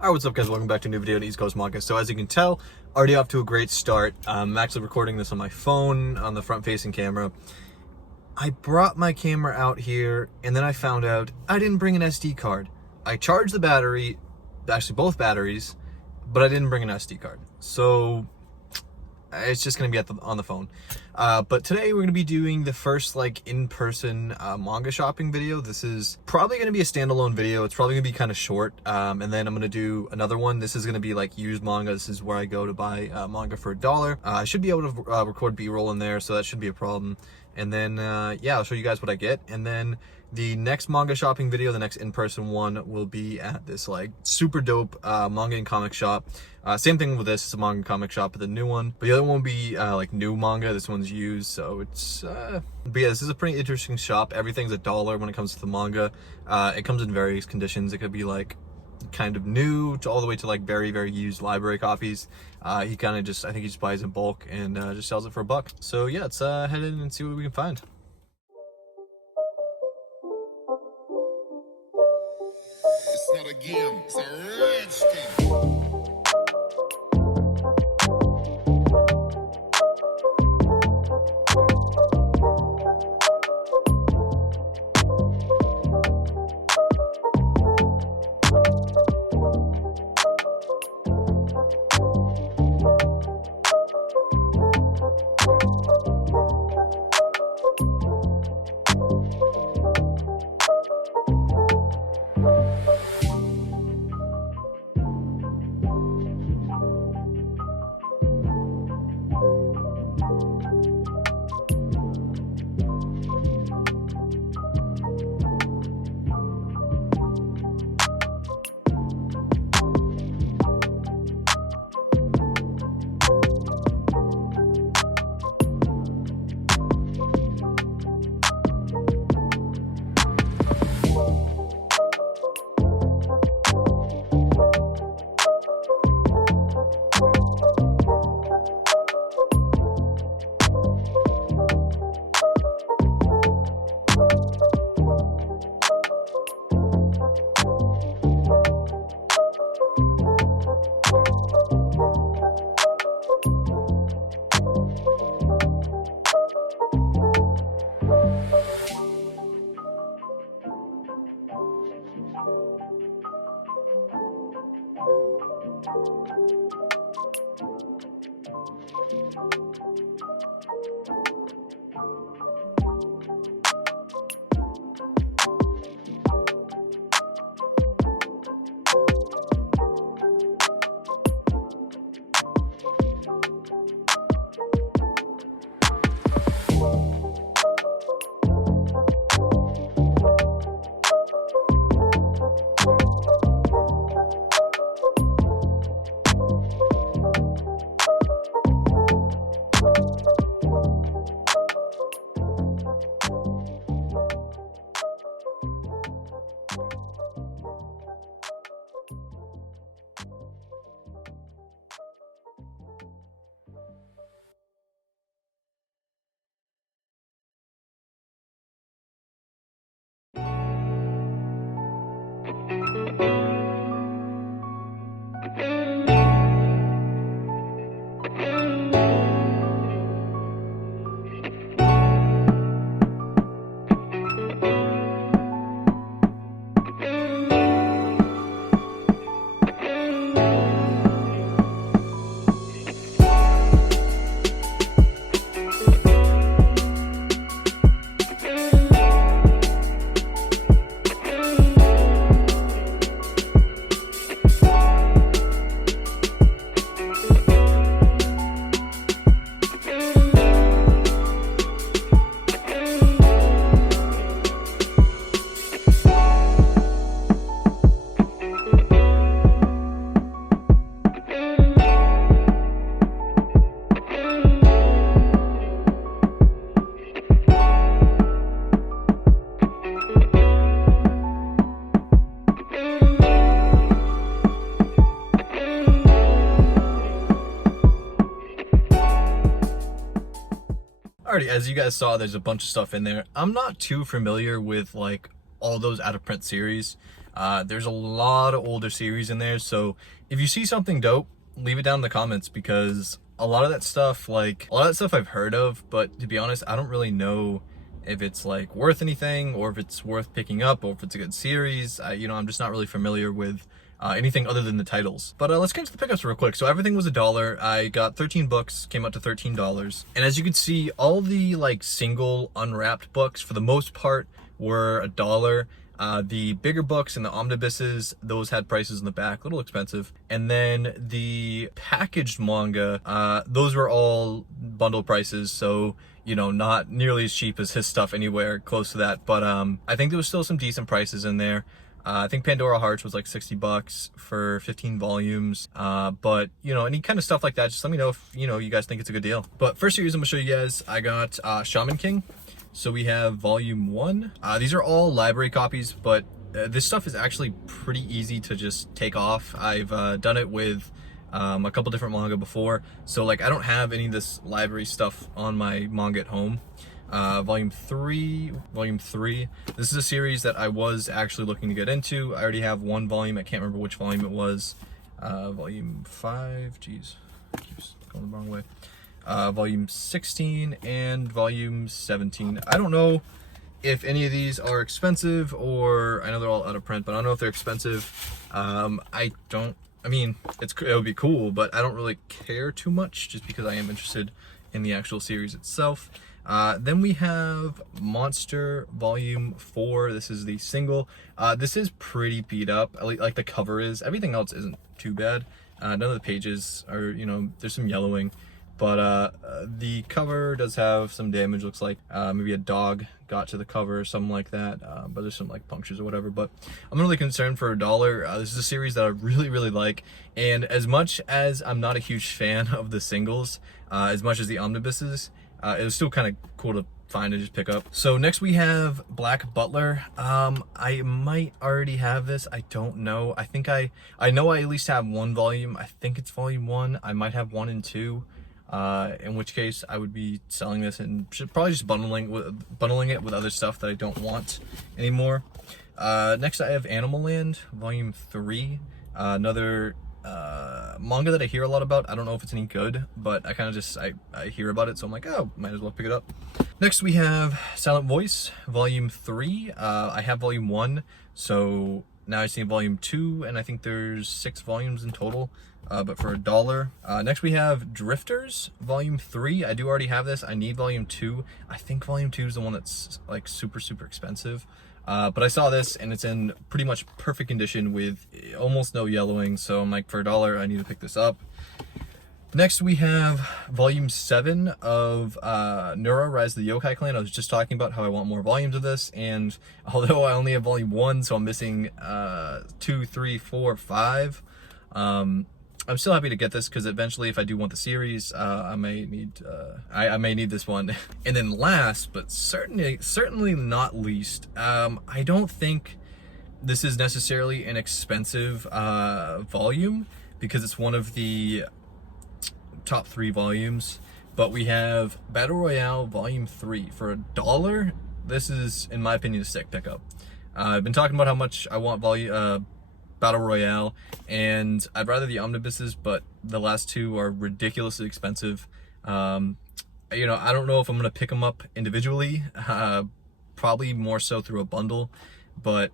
Alright, what's up guys? Welcome back to a new video on East Coast Manga. So as you can tell, already off to a great start. I'm actually recording this on my phone, on the front-facing camera. I brought my camera out here, and then I found out I didn't bring an SD card. I charged the battery, actually both batteries, but I didn't bring an SD card. So it's just gonna be on the phone. But today we're gonna be doing the first in-person manga shopping video. This is probably gonna be a standalone video. It's probably gonna be kind of short. And then I'm gonna do another one. This is gonna be used manga. This is where I go to buy manga for $1. I should be able to record B-roll in there, so that shouldn't be a problem. And then yeah, I'll show you guys what I get. And then the next manga shopping video, the next in-person one, will be at this super dope manga and comic shop. Same thing with this, it's a manga and comic shop, but the new one. But the other one will be new manga. This one's used, so it's but yeah, this is a pretty interesting shop. Everything's $1 when it comes to the manga. It comes in various conditions. It could be kind of new to all the way to very, very used library copies. He kind of just, I think he just buys in bulk and just sells it for $1. So yeah, let's head in and see what we can find. It's not a game, it's a rich thing. Alrighty, as you guys saw, there's a bunch of stuff in there. I'm not too familiar with all those out of print series. There's a lot of older series in there, so if you see something dope, leave it down in the comments, because a lot of that stuff I've heard of, but to be honest, I don't really know if it's like worth anything, or if it's worth picking up, or if it's a good series. I'm just not really familiar with anything other than the titles. But let's get into the pickups real quick. So everything was $1. I got 13 books, came out to $13. And as you can see, all the like single unwrapped books for the most part were $1. The bigger books and the omnibuses, those had prices in the back, a little expensive. And then the packaged manga, those were all bundle prices, so not nearly as cheap as his stuff anywhere close to that. But I think there was still some decent prices in there. I think Pandora Hearts was like $60 for 15 volumes. But any kind of stuff like that, just let me know if you guys think it's a good deal. But first series I'm gonna show you guys, I got Shaman King. So we have volume 1. These are all library copies, but this stuff is actually pretty easy to just take off. I've done it with a couple different manga before, so like I don't have any of this library stuff on my manga at home. Volume 3. This is a series that I was actually looking to get into. I already have one volume. I can't remember which volume it was. Volume 5. Jeez, keeps going the wrong way. Volume 16 and volume 17. I don't know if any of these are expensive, or I know they're all out of print, but I don't know if they're expensive. I mean, it would be cool, but I don't really care too much, just because I am interested in the actual series itself. Then we have Monster Volume 4. This is the single. This is pretty beat up, like the cover is. Everything else isn't too bad. None of the pages are, there's some yellowing. But the cover does have some damage. Looks like maybe a dog got to the cover or something like that. But there's some like punctures or whatever. But I'm really concerned for $1. This is a series that I really like. And as much as I'm not a huge fan of the singles, as much as the omnibuses, it was still kind of cool to find and just pick up. So next we have Black Butler. I might already have this. I don't know. I know I at least have one volume. I think it's volume 1. I might have 1 and 2. In which case I would be selling this and should probably just bundling it with other stuff that I don't want anymore. Next I have Animal Land Volume 3, another manga that I hear a lot about. I don't know if it's any good, but I kind of just I hear about it, so I'm like, oh, might as well pick it up. Next we have Silent Voice Volume 3. I have Volume 1, so now I see Volume 2, and I think there's 6 volumes in total. But for $1. Next we have Drifters Volume 3. I do already have this. I need Volume 2. I think Volume 2 is the one that's like super expensive. But I saw this and it's in pretty much perfect condition with almost no yellowing. So I'm like, for $1, I need to pick this up. Next we have Volume 7 of Neuro Rise of the Yokai Clan. I was just talking about how I want more volumes of this, and although I only have Volume 1, so I'm missing 2, 3, 4, 5. I'm still happy to get this, because eventually if I do want the series, I may need this one. And then last, but certainly not least, I don't think this is necessarily an expensive volume, because it's one of the top 3 volumes, but we have Battle Royale Volume 3 for $1. This is, in my opinion, a sick pickup. I've been talking about how much I want Battle Royale, and I'd rather the omnibuses, but the last 2 are ridiculously expensive. I don't know if I'm gonna pick them up individually, probably more so through a bundle, but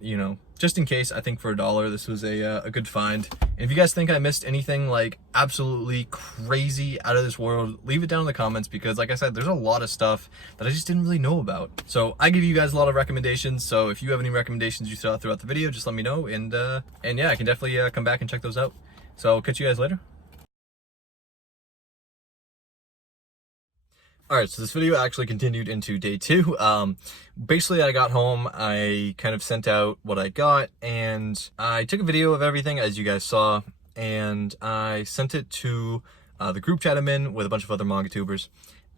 just in case, I think for $1 this was a good find. And if you guys think I missed anything like absolutely crazy out of this world, leave it down in the comments, because like I said, there's a lot of stuff that I just didn't really know about. So I give you guys a lot of recommendations, so if you have any recommendations you saw throughout the video, just let me know, and yeah, I can definitely come back and check those out. So I'll catch you guys later. Alright, so this video actually continued into day 2. Basically I got home, I kind of sent out what I got, and I took a video of everything, as you guys saw, and I sent it to the group chat I'm in with a bunch of other manga tubers,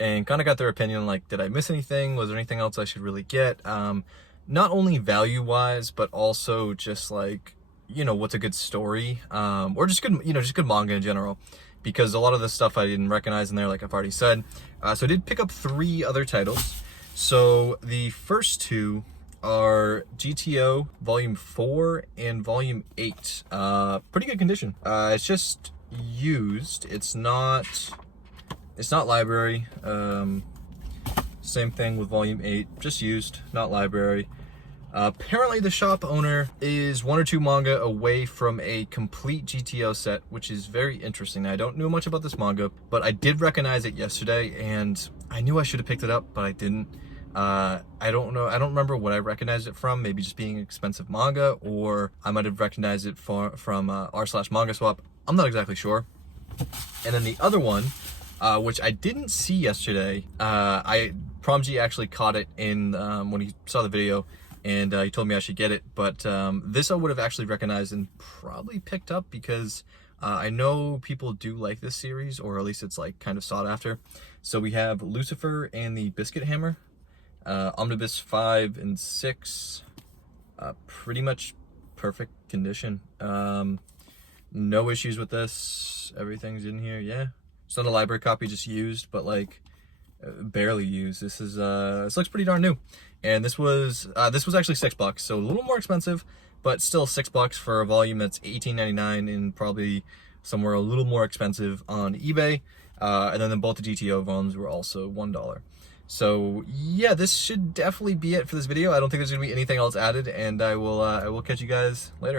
and kind of got their opinion, like, did I miss anything? Was there anything else I should really get? Not only value-wise, but also just like, what's a good story, or just good, just good manga in general. Because a lot of the stuff I didn't recognize in there, like I've already said. So I did pick up 3 other titles. So the first 2 are GTO Volume 4 and Volume 8. Pretty good condition. It's just used. It's not library. Same thing with Volume 8, just used, not library. Apparently the shop owner is 1 or 2 manga away from a complete GTO set, which is very interesting. I don't know much about this manga, but I did recognize it yesterday, and I knew I should have picked it up, but I didn't. I don't know, I don't remember what I recognized it from, maybe just being expensive manga, or I might have recognized it from r/manga swap. I'm not exactly sure. And then the other one, which I didn't see yesterday, Promji actually caught it in when he saw the video, and he told me I should get it, but this I would have actually recognized and probably picked up because I know people do like this series, or at least it's like kind of sought after. So we have Lucifer and the Biscuit Hammer, Omnibus 5 and 6, pretty much perfect condition. No issues with this, everything's in here. Yeah, it's not a library copy, just used, but like barely used. This looks pretty darn new, and this was actually $6, so a little more expensive, but still $6 for a volume that's $18.99 and probably somewhere a little more expensive on eBay. And then both the GTO volumes were also $1. So yeah, this should definitely be it for this video. I don't think there's gonna be anything else added, and I will catch you guys later.